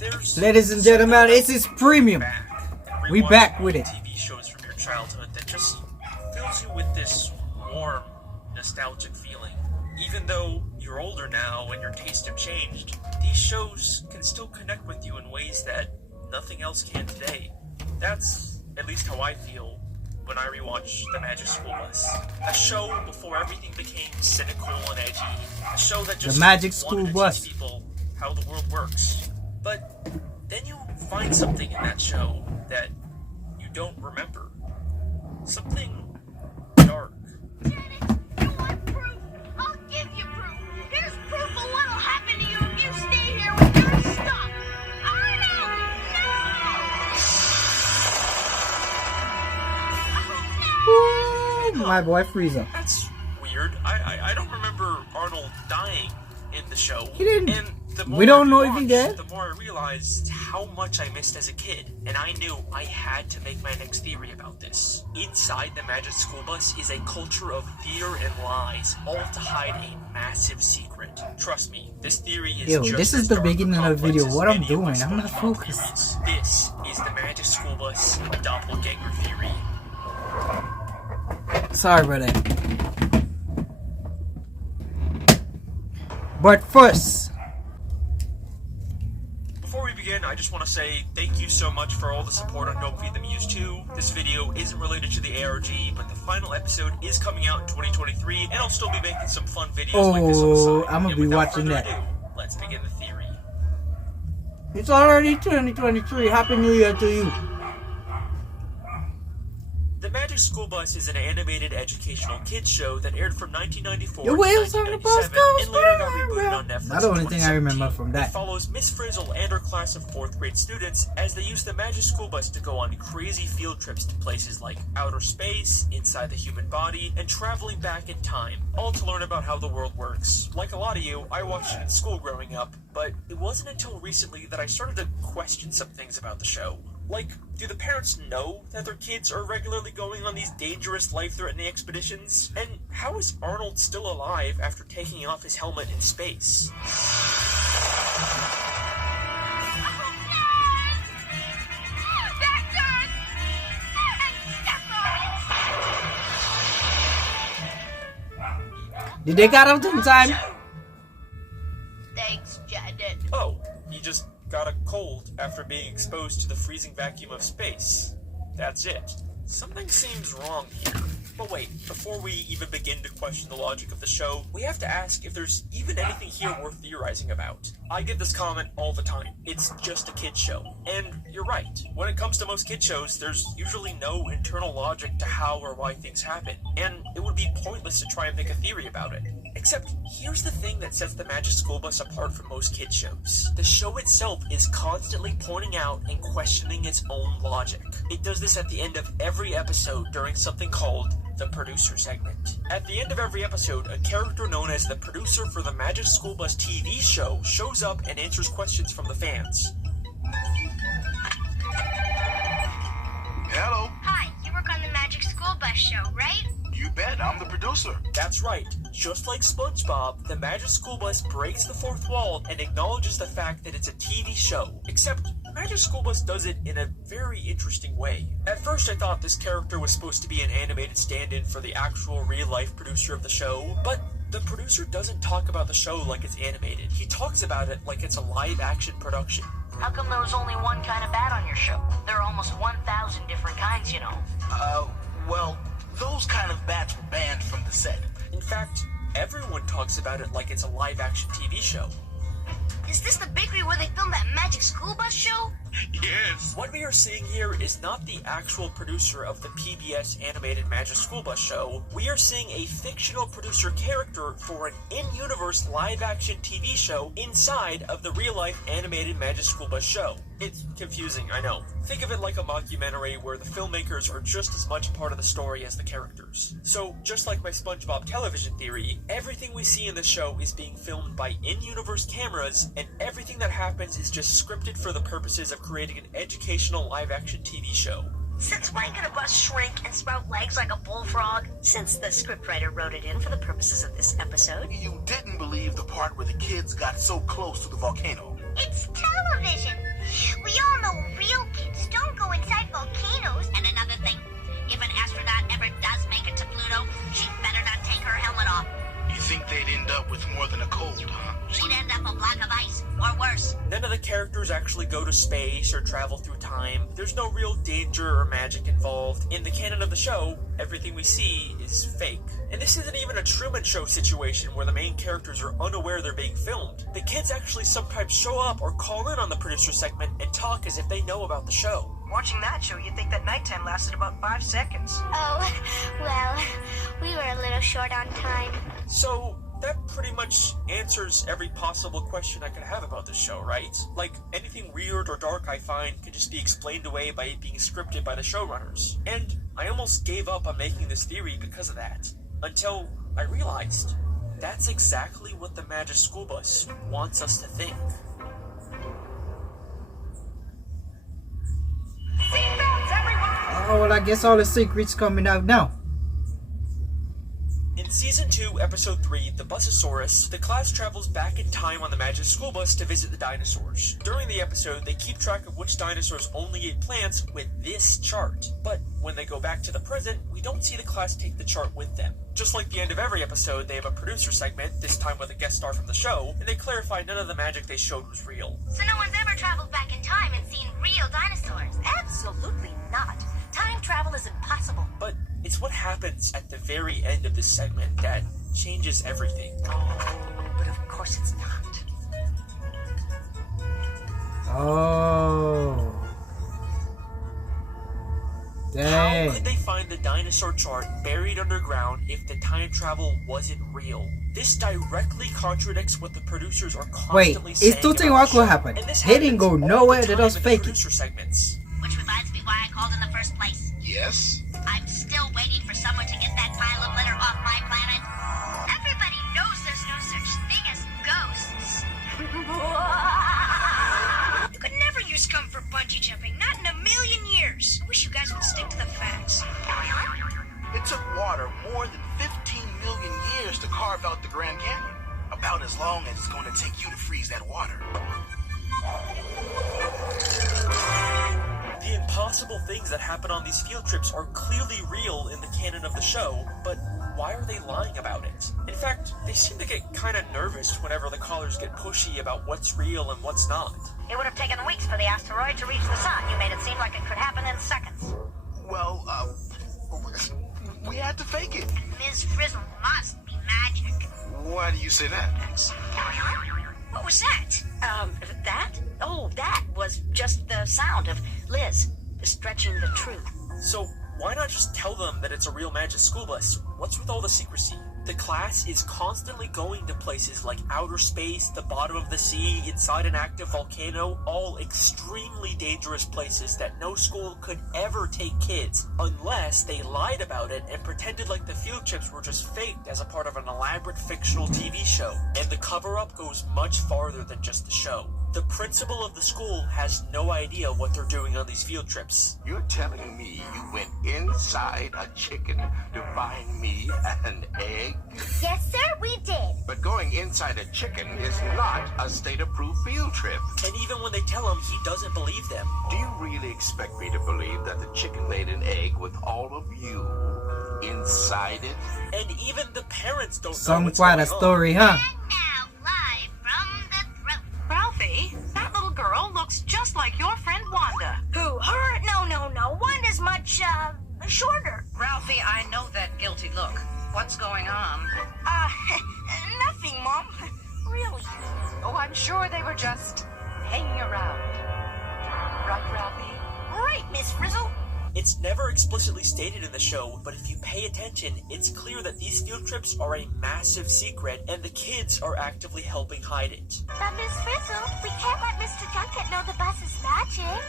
There's Ladies and gentlemen, this is premium. We back with it. TV shows from your childhood that just fills you with this warm, nostalgic feeling. Even though you're older now and your tastes have changed, these shows can still connect with you in ways that nothing else can today. That's at least how I feel when I rewatch The Magic School Bus. A show before everything became cynical and edgy. A show that just The Magic School wanted to Bus. teach people how the world works. But then you find something in that show that you don't remember. Something dark. Janet, you want proof? I'll give you proof. Here's proof of what'll happen to you if you stay here with your stuff. Arnold, no! My boy Frieza. That's weird. I don't remember Arnold dying in the show. He didn't. And the more We don't I know if he rewatched, did. The more I realized how much I missed as a kid, and I knew I had to make my next theory about this. Inside the Magic School Bus is a culture of fear and lies, all to hide a massive secret. Trust me, this theory is Yo, just this as is the dark or beginning of the complex video. as What I'm any of doing, my I'm not SpongeBob focused. theories. This is the Magic School Bus Doppelgänger theory. Sorry about that. But first, Before we begin, I just want to say thank you so much for all the support on Don't Feed the Muse 2. This video isn't related to the ARG, but the final episode is coming out in 2023, and I'll still be making some fun videos like this on the side. I'm gonna And be without watching further that. ado, let's begin the theory. it's already 2023. Happy New Year to you. The Magic School Bus is an animated educational kids show that aired from 1994 Your to wheels on the bus 1997 goes and later got round, rebooted round. on Netflix. Not the only in thing I remember 2017. from that. It follows Miss Frizzle and her class of 4th grade students as they use the Magic School Bus to go on crazy field trips to places like outer space, inside the human body, and traveling back in time, all to learn about how the world works. Like a lot of you, I watched it in school growing up, but it wasn't until recently that I started to question some things about the show. Like, do the parents know that their kids are regularly going on these dangerous, life-threatening expeditions? And how is Arnold still alive after taking off his helmet in space? Did they got out in time? Thanks, Janet. Oh, he just got a cold after being exposed to the freezing vacuum of space. That's it. Something seems wrong here. But wait, before we even begin to question the logic of the show, we have to ask if there's even anything here worth theorizing about. I get this comment all the time. It's just a kid's show. And you're right. When it comes to most kid shows, there's usually no internal logic to how or why things happen. And it would be pointless to try and make a theory about it. Except, here's the thing that sets the Magic School Bus apart from most kid shows. The show itself is constantly pointing out and questioning its own logic. It does this at the end of every episode during something called the producer segment. At the end of every episode, a character known as the producer for the Magic School Bus TV show shows up and answers questions from the fans. Hello. Hi, you work on the Magic School Bus show, right? You bet, I'm the producer. That's right. Just like SpongeBob, the Magic School Bus breaks the fourth wall and acknowledges the fact that it's a TV show. Except, Magic School Bus does it in a very interesting way. At first I thought this character was supposed to be an animated stand-in for the actual real-life producer of the show, but the producer doesn't talk about the show like it's animated. He talks about it like it's a live-action production. How come there was only one kind of bat on your show? There are almost 1,000 different kinds, you know. Well, those kind of bats were banned from the set. In fact, everyone talks about it like it's a live-action TV show. Is this the bakery where they filmed that Magic School Bus show? Yes. What we are seeing here is not the actual producer of the PBS animated Magic School Bus show. We are seeing a fictional producer character for an in-universe live-action TV show inside of the real-life animated Magic School Bus show. It's confusing, I know. Think of it like a mockumentary where the filmmakers are just as much part of the story as the characters. So, just like my SpongeBob television theory, everything we see in the show is being filmed by in-universe cameras, and everything that happens is just scripted for the purposes of creating an educational live-action TV show. Since why can a bus shrink and sprout legs like a bullfrog? Since the scriptwriter wrote it in for the purposes of this episode. You didn't believe the part where the kids got so close to the volcano. It's television. characters actually go to space or travel through time. There's no real danger or magic involved. In the canon of the show, everything we see is fake. And this isn't even a Truman Show situation where the main characters are unaware they're being filmed. The kids actually sometimes show up or call in on the producer segment and talk as if they know about the show. Watching that show, you'd think that nighttime lasted about 5 seconds. Oh, well, we were a little short on time. So, that pretty much answers every possible question I could have about this show, right? Like, anything weird or dark I find can just be explained away by it being scripted by the showrunners. And I almost gave up on making this theory because of that. Until I realized that's exactly what the Magic School Bus wants us to think. Oh, well, I guess all the secrets coming out now. In Season 2, Episode 3, The Busasaurus, the class travels back in time on the Magic School Bus to visit the dinosaurs. During the episode, they keep track of which dinosaurs only ate plants with this chart. But when they go back to the present, we don't see the class take the chart with them. Just like the end of every episode, they have a producer segment, this time with a guest star from the show, and they clarify none of the magic they showed was real. So no one's ever traveled back in time and seen real dinosaurs? Absolutely not. Time travel is impossible. But it's what happens at the very end of this segment that changes everything. Oh, but of course it's not. Oh. Dang. How could they find the dinosaur chart buried underground if the time travel wasn't real? This directly contradicts what the producers are constantly saying. Wait, it's two what could happen. They didn't go nowhere, they just fake it. Segments. Which reminds me why I called in the first place. Yes? I'm still waiting for someone to get that pile of litter off my planet. Everybody knows there's no such thing as ghosts. You could never use scum for bungee jumping, not in a million years. I wish you guys would stick to the facts. It took water more than 15 million years to carve out the Grand Canyon. About as long as it's going to take you to freeze that water. The impossible things that happen on these field trips are clearly real in the canon of the show, but why are they lying about it? In fact, they seem to get kind of nervous whenever the callers get pushy about what's real and what's not. It would have taken weeks for the asteroid to reach the sun. You made it seem like it could happen in seconds. Well, we had to fake it. And Ms. Frizzle must be magic. Why do you say that? What was that? That? Oh, that was just the sound of Liz stretching the truth. So why not just tell them that it's a real Magic School Bus? What's with all the secrecy? The class is constantly going to places like outer space, the bottom of the sea, inside an active volcano, all extremely dangerous places that no school could ever take kids unless they lied about it and pretended like the field trips were just faked as a part of an elaborate fictional TV show. And the cover-up goes much farther than just the show. The principal of the school has no idea what they're doing on these field trips. You're telling me you went inside a chicken to find me an egg? Yes, sir, we did. But going inside a chicken is not a state-approved field trip. And even when they tell him, he doesn't believe them. Do you really expect me to believe that the chicken laid an egg with all of you inside it? And even the parents don't know Some what's quite going a story, And huh? now, live from the throat. Ralphie, that little girl looks just like your friend Wanda. Who? Her? No. Wanda's much, shorter. Ralphie, I know that guilty look. What's going on? Nothing, Mom. Really? Oh, I'm sure they were just hanging around. Right, Ralphie? Right, Miss Frizzle. It's never explicitly stated in the show, but if you pay attention, it's clear that these field trips are a massive secret, and the kids are actively helping hide it. But Miss Frizzle, we can't let Mr. Junket know the bus is magic.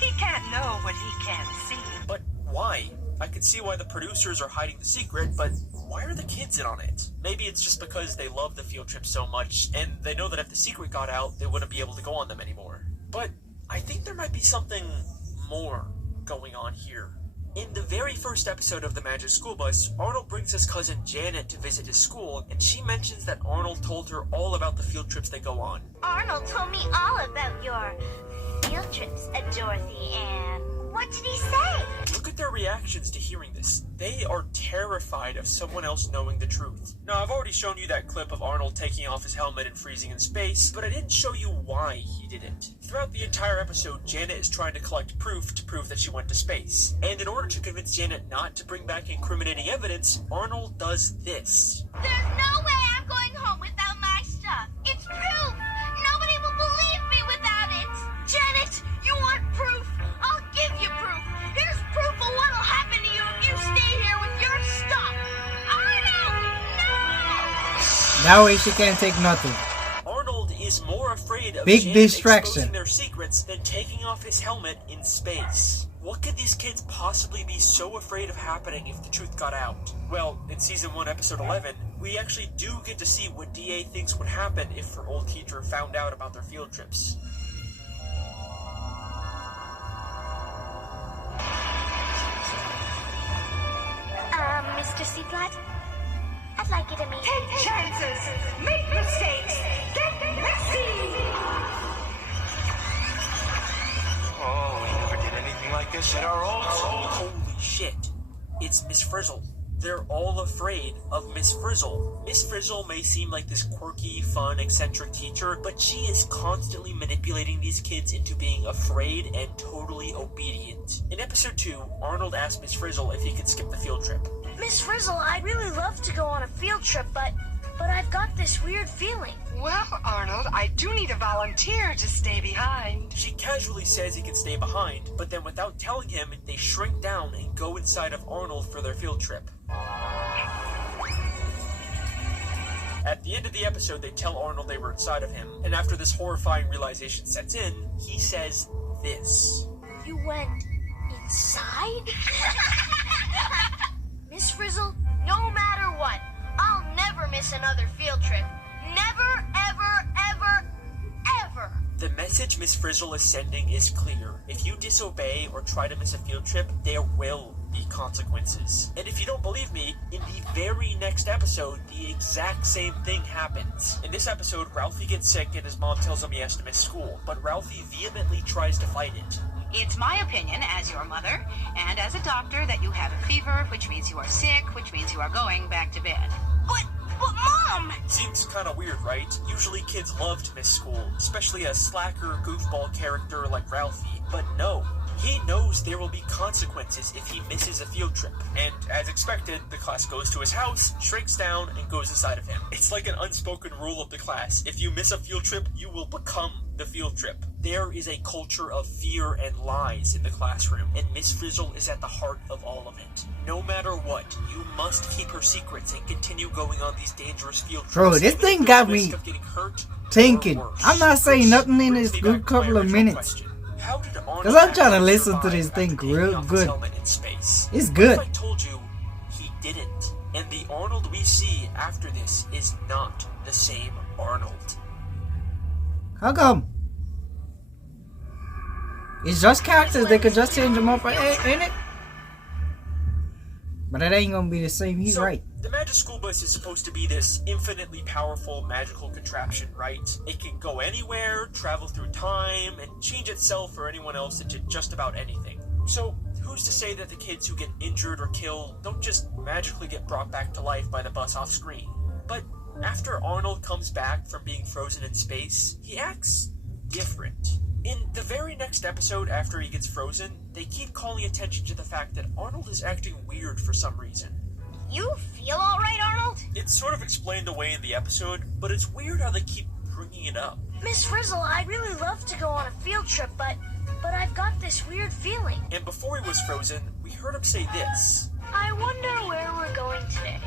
He can't know what he can't see. But why? I could see why the producers are hiding the secret, but why are the kids in on it? Maybe it's just because they love the field trip so much, and they know that if the secret got out, they wouldn't be able to go on them anymore. But I think there might be something more going on here. In the very first episode of the Magic School Bus, Arnold brings his cousin Janet to visit his school, and she mentions that Arnold told her all about the field trips they go on. Arnold told me all about your field trips, Dorothy, and What did he say? Look at their reactions to hearing this. They are terrified of someone else knowing the truth. Now, I've already shown you that clip of Arnold taking off his helmet and freezing in space, but I didn't show you why he did it. Throughout the entire episode, Janet is trying to collect proof to prove that she went to space. And in order to convince Janet not to bring back incriminating evidence, Arnold does this. There's no way I'm going home without my stuff. It's proof. Nobody will believe me without it. Janet, you want proof? I'll give you proof. Here's proof of what'll happen to you if you stay here with your stuff. Arnold, no! That way she can't take nothing. Arnold is more afraid of Big Janet distraction. exposing their secrets than taking off his helmet in space. What could these kids possibly be so afraid of happening if the truth got out? Well, in Season 1, Episode 11, we actually do get to see what DA thinks would happen if her old teacher found out about their field trips. Mr. Seaflat, I'd like you to meet. Take chances, make mistakes, get messy. Oh, we never did anything like this at our old school. Holy shit. It's Miss Frizzle. They're all afraid of Miss Frizzle. Miss Frizzle may seem like this quirky, fun, eccentric teacher, but she is constantly manipulating these kids into being afraid and totally obedient. In episode 2, Arnold asked Miss Frizzle if he could skip the field trip. Miss Frizzle, I'd really love to go on a field trip, but I've got this weird feeling. Well, Arnold, I do need a volunteer to stay behind. She casually says he can stay behind, but then without telling him, they shrink down and go inside of Arnold for their field trip. At the end of the episode, they tell Arnold they were inside of him, and after this horrifying realization sets in, he says this. You went inside? Miss Frizzle, no matter what, I'll never miss another field trip. Never, ever, ever, ever. The message Miss Frizzle is sending is clear. If you disobey or try to miss a field trip, there will be consequences. And if you don't believe me, in the very next episode, the exact same thing happens. In this episode, Ralphie gets sick and his mom tells him he has to miss school, but Ralphie vehemently tries to fight it. It's my opinion, as your mother, and as a doctor, that you have a fever, which means you are sick, which means you are going back to bed. But Mom! Seems kinda weird, right? Usually kids love to miss school, especially a slacker, goofball character like Ralphie. But no, he knows there will be consequences if he misses a field trip. And as expected, the class goes to his house, shrinks down, and goes inside of him. It's like an unspoken rule of the class. If you miss a field trip, you will become the field trip. There is a culture of fear and lies in the classroom, and Miss Frizzle is at the heart of all of it. No matter what, you must keep her secrets and continue going on these dangerous field trips. Bro, this even thing with got the risk me of getting hurt thinking. or worse. I'm not saying nothing in Which this brings me good back to my couple of original minutes. question. How did Arnold 'Cause I'm trying to actually listen to survive this after thing taking real off his good. helmet in space? It's What good. if I told you he didn't? And the Arnold we see after this is not the same Arnold. How come? It's just characters, they could just change them up, ain't it? But it ain't gonna be the same, he's So, right. The Magic School Bus is supposed to be this infinitely powerful magical contraption, right? It can go anywhere, travel through time, and change itself or anyone else into just about anything. So, who's to say that the kids who get injured or killed don't just magically get brought back to life by the bus off screen? But after Arnold comes back from being frozen in space, he acts different. In the very next episode after he gets frozen, they keep calling attention to the fact that Arnold is acting weird for some reason. You feel alright, Arnold? It's sort of explained away in the episode, but it's weird how they keep bringing it up. Miss Frizzle, I'd really love to go on a field trip, but I've got this weird feeling. And before he was frozen, we heard him say this. I wonder where we're going today.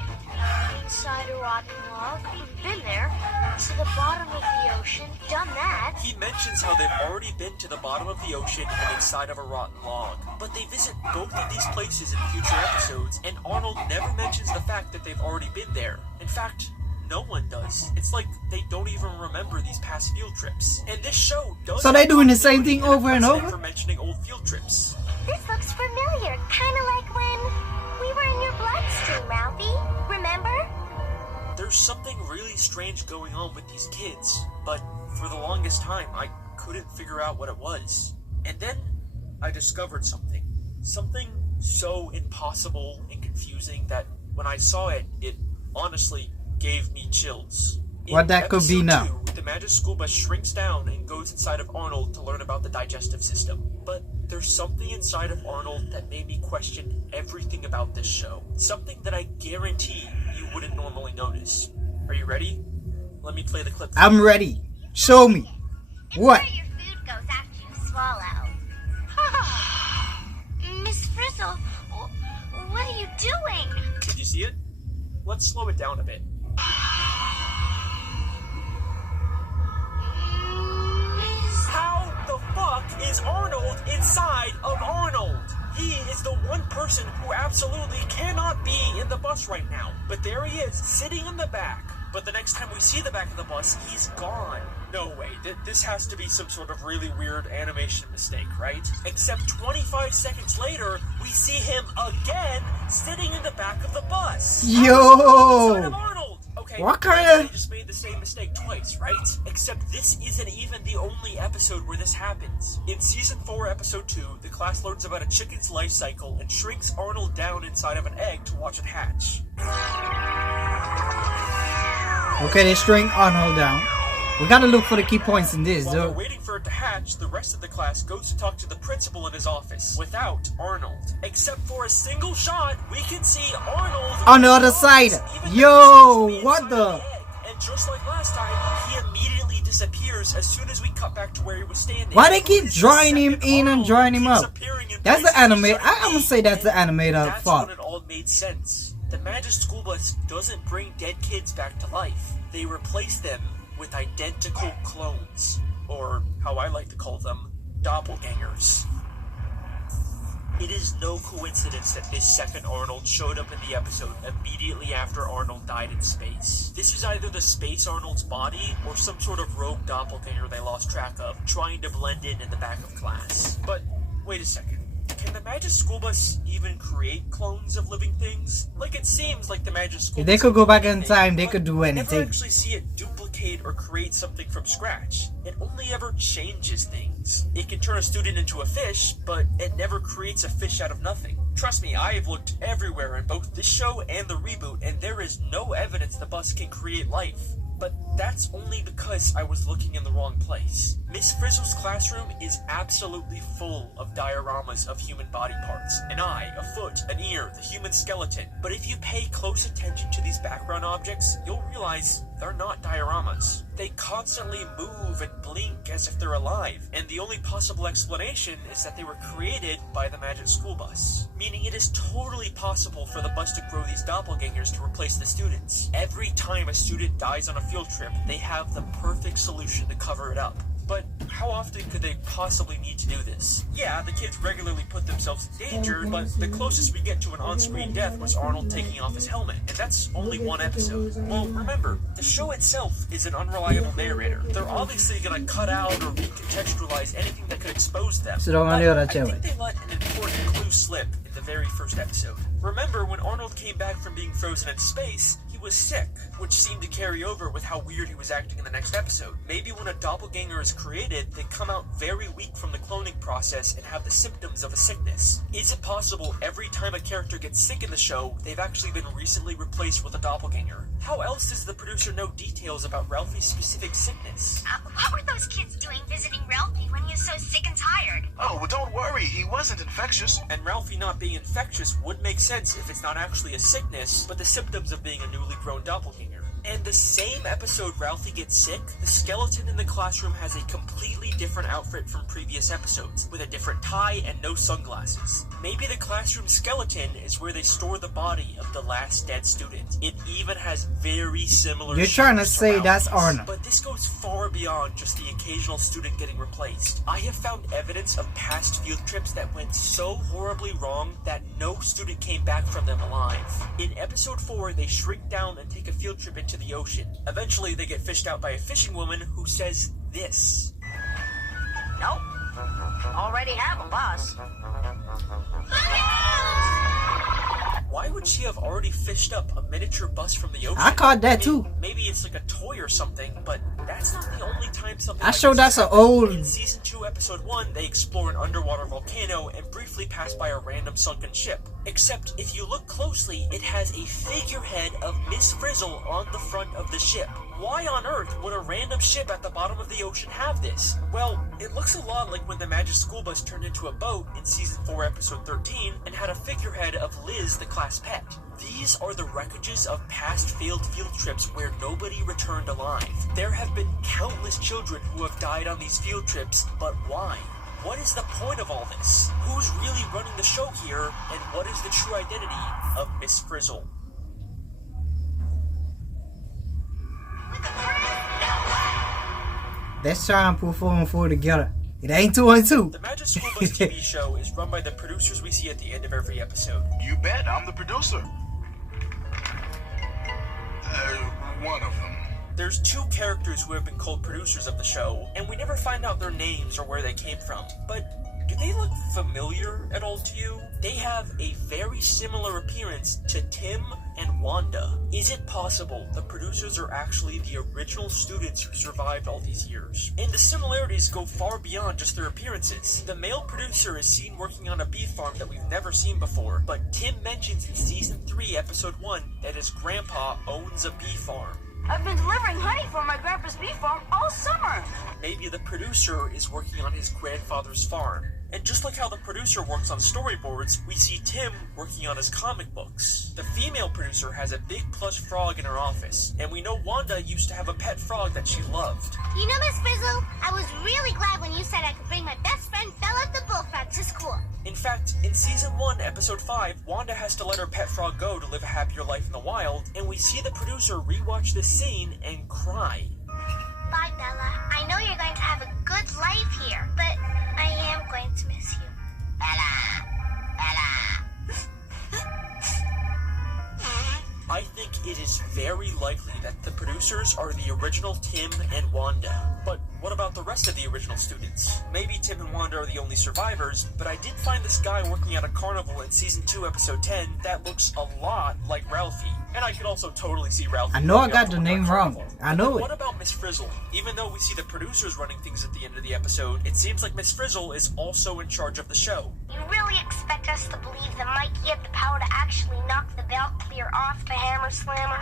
Inside a rotten log. Been there. To the bottom of the ocean. Done that. He mentions how they've already been to the bottom of the ocean and inside of a rotten log. But they visit both of these places in future episodes, and Arnold never mentions the fact that they've already been there. In fact, no one does. It's like they don't even remember these past field trips. And this show does. So they doing the same thing over and over? For mentioning old field trips. This looks familiar, kind of like when we were in your bloodstream, Ralphie. Remember? There's something really strange going on with these kids, but for the longest time, I couldn't figure out what it was. And then I discovered something. Something so impossible and confusing that when I saw it, it honestly gave me chills. What that could be now. Episode 2, the magic school bus shrinks down and goes inside of Arnold to learn about the digestive system. But there's something inside of Arnold that made me question everything about this show. Something that I guarantee you wouldn't normally notice. Are you ready? Let me play the clip. I'm ready. Show me. It's What? where your food goes after you swallow. Miss Frizzle, what are you doing? Did you see it? Let's slow it down a bit. How the fuck is Arnold inside of Arnold? He is the one person who absolutely cannot be in the bus right now. But there he is, sitting in the back. But the next time we see the back of the bus, he's gone. No way, this has to be some sort of really weird animation mistake, right? Except 25 seconds later, we see him again sitting in the back of the bus. Yo! Inside of Arnold. Okay, What kind of... they just made the same mistake twice, right? Except this isn't even the only episode where this happens. In Season 4, Episode 2, the class learns about a chicken's life cycle and shrinks Arnold down inside of an egg to watch it hatch. Okay, they string Arnold down. We gotta look for the key points in this, While they're though. waiting for it to hatch, the rest of the class goes to talk to the principal in his office without Arnold. Except for a single shot, we can see Arnold On the other side. even Yo, though he seems to be what inside the... of egg. And just like last time, he immediately disappears as soon as we cut back to where he was standing. Why they keep This is drawing him second in and Arnold drawing him keeps up? appearing in That's the places he animator. shouldn't I'm gonna be. say that's the And animator that's fault. when it all made sense. The magic school bus doesn't bring dead kids back to life. They replace them with identical clones, or how I like to call them, doppelgangers. It is no coincidence that this second Arnold showed up in the episode immediately after Arnold died in space. This is either the space Arnold's body or some sort of rogue doppelganger they lost track of, trying to blend in the back of class. But wait a second. Can the magic school bus even create clones of living things? Like, it seems like the magic school If they bus could can go back do in anything, time, they but could do never anything. actually see it duplicate or create something from scratch. It only ever changes things. It can turn a student into a fish, but it never creates a fish out of nothing. Trust me, I have looked everywhere in both this show and the reboot, and there is no evidence the bus can create life. But that's only because I was looking in the wrong place. Miss Frizzle's classroom is absolutely full of dioramas of human body parts. An eye, a foot, an ear, the human skeleton. But if you pay close attention to these background objects, you'll realize they're not dioramas. They constantly move and blink as if they're alive, and the only possible explanation is that they were created by the magic school bus. Meaning it is totally possible for the bus to grow these doppelgangers to replace the students. Every time a student dies on a field trip, they have the perfect solution to cover it up. But how often could they possibly need to do this? Yeah, the kids regularly put themselves in danger, but the closest we get to an on-screen death was Arnold taking off his helmet, and that's only one episode. Well, remember, the show itself is an unreliable narrator. They're obviously gonna cut out or recontextualize anything that could expose them. So don't But worry, I I'll think they let an important clue slip in the very first episode. Remember when Arnold came back from being frozen in space, he was sick, which seemed to carry over with how weird he was acting in the next episode. Maybe when a doppelganger is created, they come out very weak from the cloning process and have the symptoms of a sickness. Is it possible every time a character gets sick in the show, they've actually been recently replaced with a doppelganger? How else does the producer know details about Ralphie's specific sickness? What were those kids doing visiting Ralphie when he was so sick and tired? Oh, well, don't worry. He wasn't infectious. And Ralphie not being infectious would make sense if it's not actually a sickness, but the symptoms of being a newly grown doppelganger. And the same episode Ralphie gets sick, the skeleton in the classroom has a completely different outfit from previous episodes, with a different tie and no sunglasses. Maybe the classroom skeleton is where they store the body of the last dead student. It even has very similar You're trying to shoes say that's Ralphie's. Arnold. But this goes far beyond just the occasional student getting replaced. I have found evidence of past field trips that went so horribly wrong that no student came back from them alive. In episode 4, they shrink down and take a field trip into the ocean. Eventually, they get fished out by a fishing woman who says this. Nope. Already have a bus. why would she have already fished up a miniature bus from the ocean? I caught that too. Maybe it's like a toy or something, but that's not the only time something I like showed this that's an happens. old. In Season 2, Episode 1, they explore an underwater volcano and briefly pass by a random sunken ship. Except, if you look closely, it has a figurehead of Miss Frizzle on the front of the ship. Why on earth would a random ship at the bottom of the ocean have this? Well, it looks a lot like when the Magic School Bus turned into a boat in Season 4, Episode 13, and had a figurehead of Liz, the class pet. These are the wreckages of past failed field trips where nobody returned alive. There have been countless children who have died on these field trips, but why? What is the point of all this? Who's really running the show here, and what is the true identity of Miss Frizzle? Let's try and put 4 and 4 together. It ain't 2 and 2. The Magic School Bus TV show is run by the producers we see at the end of every episode. You bet, I'm the producer. One of them. There's 2 characters who have been called producers of the show, and we never find out their names or where they came from. But do they look familiar at all to you? They have a very similar appearance to Tim and Wanda. Is it possible the producers are actually the original students who survived all these years? And the similarities go far beyond just their appearances. The male producer is seen working on a bee farm that we've never seen before, but Tim mentions in Season 3, Episode 1, that his grandpa owns a bee farm. I've been delivering honey for my grandpa's bee farm all summer. Maybe the producer is working on his grandfather's farm. And just like how the producer works on storyboards, we see Tim working on his comic books. The female producer has a big plush frog in her office, and we know Wanda used to have a pet frog that she loved. You know, Miss Frizzle, I was really glad when you said I could bring my best friend Bella the bullfrog to school. In fact, in Season 1, Episode 5, Wanda has to let her pet frog go to live a happier life in the wild, and we see the producer rewatch this scene and cry. Bye, Bella. I know you're going to have a good life here, but I am going to miss you. Bella! Bella! I think it is very likely that the producers are the original Tim and Wanda. But what about the rest of the original students? Maybe Tim and Wanda are the only survivors, but I did find this guy working at a carnival in Season 2, Episode 10 that looks a lot like Ralphie. And I could also totally see Ralphie. I know I going got up the to name a wrong. carnival. I know What it. about Miss Frizzle? Even though we see the producers running things at the end of the episode, it seems like Miss Frizzle is also in charge of the show. You really expect us to believe that Mikey had the power to actually knock the belt clear off the hammer slammer?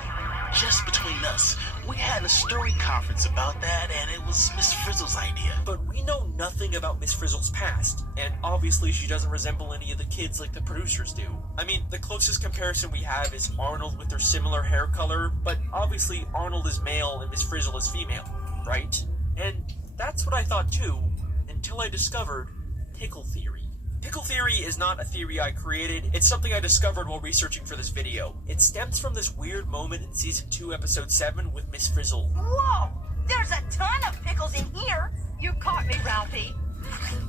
Just between us, we had a story conference about that, and it was Miss Frizzle's idea. But we know nothing about Miss Frizzle's past, and obviously she doesn't resemble any of the kids like the producers do. I mean, the closest comparison we have is Arnold with their similar hair color, but obviously Arnold is male and Miss Frizzle is female, right? And that's what I thought too, until I discovered Pickle Theory. Pickle Theory is not a theory I created, it's something I discovered while researching for this video. It stems from this weird moment in Season 2, Episode 7 with Miss Frizzle. Whoa! There's a ton of pickles in here. You caught me, Ralphie.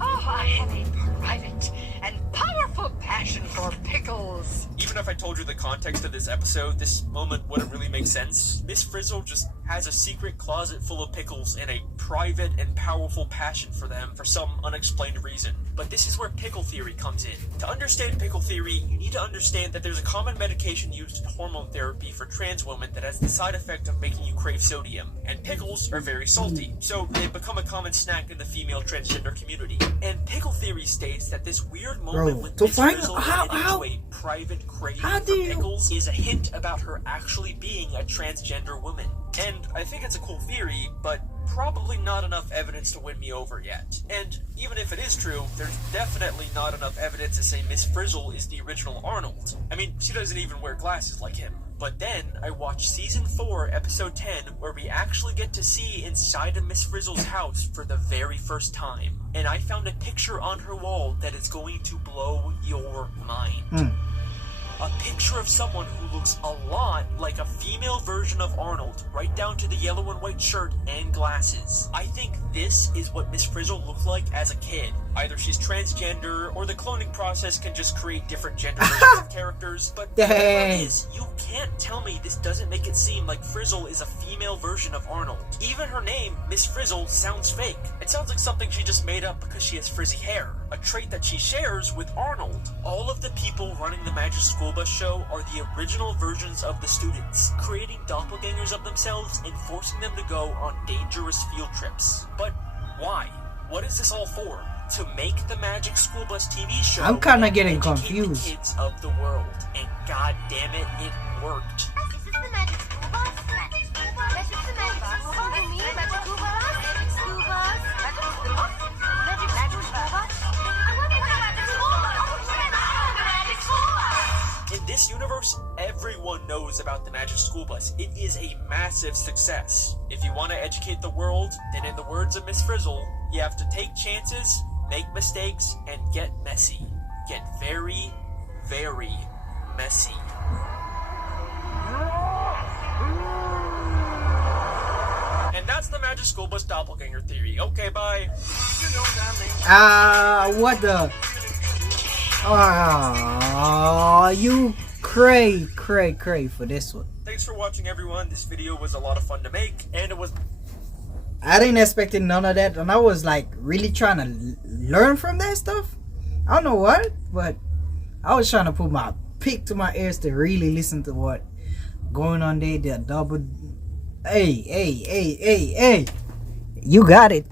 Oh, I have a private and powerful passion for pickles. Even if I told you the context of this episode, this moment wouldn't really make sense. Miss Frizzle just has a secret closet full of pickles and a private and powerful passion for them for some unexplained reason. But this is where Pickle Theory comes in. To understand Pickle Theory, you need to understand that there's a common medication used in hormone therapy for trans women that has the side effect of making you crave sodium. And pickles are very salty, so they've become a common snack in the female transgender community. And Pickle Theory states that this weird moment with Miss Frizzle getting into a private craving for pickles is a hint about her actually being a transgender woman. And I think it's a cool theory, but probably not enough evidence to win me over yet. And even if it is true, there's definitely not enough evidence to say Miss Frizzle is the original Arnold. I mean, she doesn't even wear glasses like him. But then I watched Season 4, Episode 10, where we actually get to see inside of Miss Frizzle's house for the very first time. And I found a picture on her wall that is going to blow your mind. A picture of someone who looks a lot like a female version of Arnold, right down to the yellow and white shirt and glasses. I think this is what Miss Frizzle looked like as a kid. Either she's transgender, or the cloning process can just create different gender versions of characters, but whatever it is, you can't tell me this doesn't make it seem like Frizzle is a female version of Arnold. Even her name, Miss Frizzle, sounds fake. It sounds like something she just made up because she has frizzy hair, a trait that she shares with Arnold. All of the people running the Magic School School Bus show are the original versions of the students, creating doppelgangers of themselves and forcing them to go on dangerous field trips. But why? What is this all for? To make the Magic School Bus TV show. I'm kinda and getting educate confused. The kids of the world, and god damn it, it worked. This is the Magic School Bus. Magic School Bus. This is the Magic School Bus. You mean Magic School Bus? Magic School Bus. Magic School Bus. Magic School Bus. I love the Magic School Bus. The Magic School Bus. In this universe, everyone knows about the Magic School Bus. It is a massive success. If you want to educate the world, then in the words of Miss Frizzle, you have to take chances, make mistakes, and get messy. Get very, very messy. And that's the Magic School Bus doppelganger theory. Okay, bye. What the? You cray for this one. Thanks for watching, everyone. This video was a lot of fun to make, and it was... I didn't expect none of that, and I was like really trying to learn from that stuff. I don't know what, but I was trying to put my pick to my ears to really listen to what going on there. The double, hey, you got it.